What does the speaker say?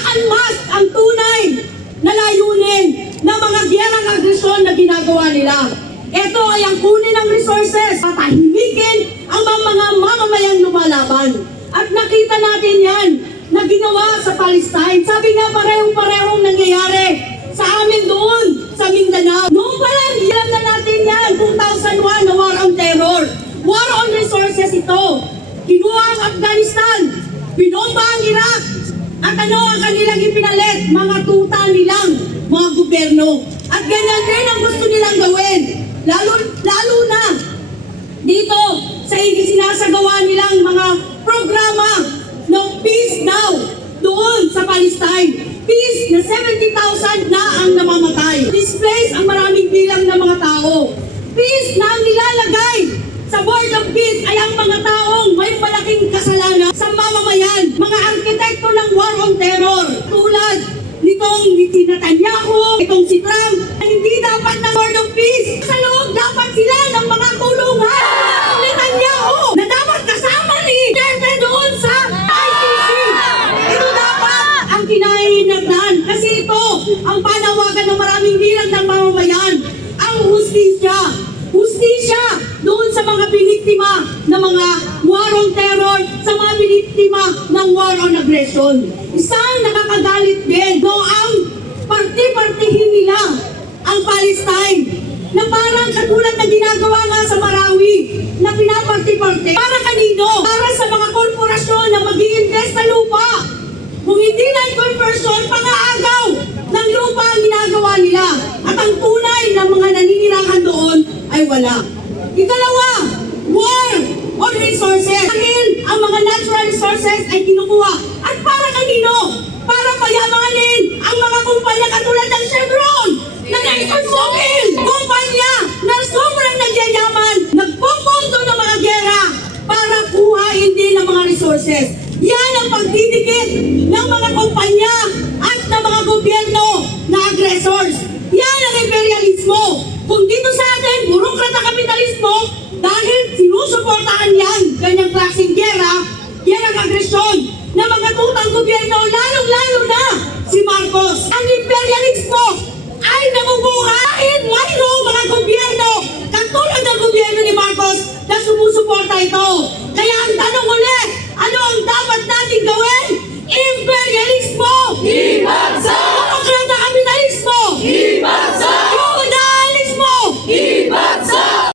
nakakanmas ang tunay na layunin ng mga gyerang agresyon na ginagawa nila. Ito ay ang kunin ng resources, patahimikin ang mga mamamayang lumalaban. At nakita natin yan na ginawa sa Palestine. Sabi nga, parehong-parehong nangyayari sa amin doon, sa Mindanao. Noong pa lang, alam na natin yan, 2001 na war on terror. War on resources ito. Kinuha ang Afghanistan, binomba ang Iraq. At ano ang kanilang ipinalit? Mga tuta nilang mga gobyerno. At ganyan din ang gusto nilang gawin. Lalo na dito sa sinasagawa nilang mga programa ng peace now doon sa Palestine. Peace na 70,000 na ang namamatay. Displace ang maraming bilang ng mga tao. Peace na ang nilalagay sa Board of Peace ay ang mga taong may malaking kasalanan sa mamamayan. Mga arkitekto ng war on terror. Tulad nitong si Netanyahu, itong si Trump, hindi dapat ng Board of Peace. Sa loob dapat sila ng mga kulungan. Netanyahu na dapat kasama ni Duterte doon sa ICC. Ito dapat ang kinahinatnan. Kasi ito ang panawagan ng maraming bilang ng mamamayan. Ang hustisya. Hustisya doon sa mga biniktima ng mga war on terror, sa mga biniktima ng war on aggression. Isang nakakagalit din no ang parti-partihin nila ang Palestine na parang katulad na ginagawa nga sa Marawi na pinaparti-parti. Para kanino? Para sa mga korporasyon na mag-i-invest sa lupa. Kung hindi na conversion, pang-aagaw ng lupa ang ginagawa nila. At ang tunay ng mga naninirahan doon ay wala. Ikalawa, war on resources. Dahil ang mga natural resources ay kinukuha. At para kanino? Para payamanin ang mga kumpanya katulad ng Chevron na naisasukil. Kumpanya na sobrang nagyayaman, nagpupunto ng mga gera para kuhain din ang mga resources. Yan ang pagdidikit ng mga kumpanya at ng mga gobyerno na aggressors. Yan ang imperialismo. Kung dito sa atin, burokrata kapitalismo, dahil sinusuportahan yan, ganyang klaseng gera, yan ang agresyon ng mga tutang gobyerno, lalong-lalo na si Marcos. Ang imperialismo ay namubuhay